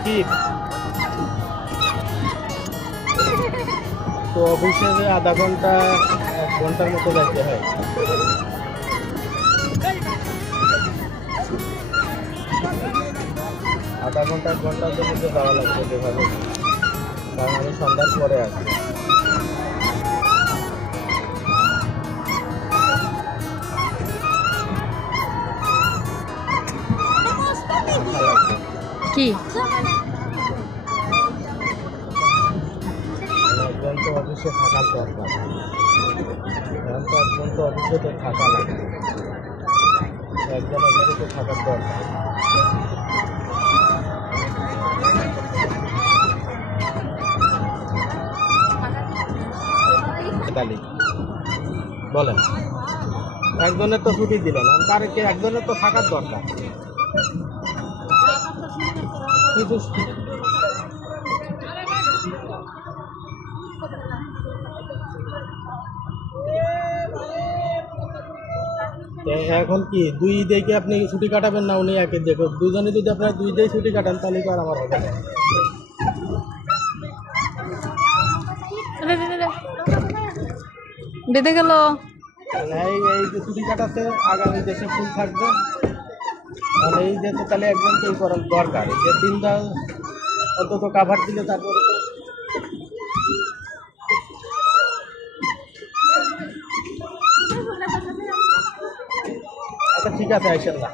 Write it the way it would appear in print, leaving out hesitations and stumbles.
সাকিব, তো অফিসে যে আধা ঘন্টা 1 ঘন্টার মতো যাইতে হয়। আধা ঘন্টা 1 ঘন্টার জন্য তো যাওয়া লাগবে যেভাবে, কারণ আমি সন্ধ্যার পরে আসবো। কি একজন তো অফিসে থাকার দরকার, এখন তো একজন তো অফিসে তো থাকা লাগবে, একজন অফিসে তো থাকার দরকার। তালি বলেন, একজনের তো ছুটি দিলেন, তার একজনের তো থাকার দরকার। কিন্তু এখন কি 2 ঈদে কি আপনি ছুটি কাটাবেন না উনি একে দেখো? দুজনে যদি আপনারা 2 ঈদেই ছুটি কাটান তাহলে তো আর আমার হবে না। বেঁধে গেল। এই এই যে ছুটি কাটাতে আগামী দেশে ফুল থাকবে, আর এই যে তো তাহলে একজনকেই করার দরকার। এই যে 3টা অন্তত কাভার দিলে তারপরে তো। আচ্ছা ঠিক আছে, আইসেন না।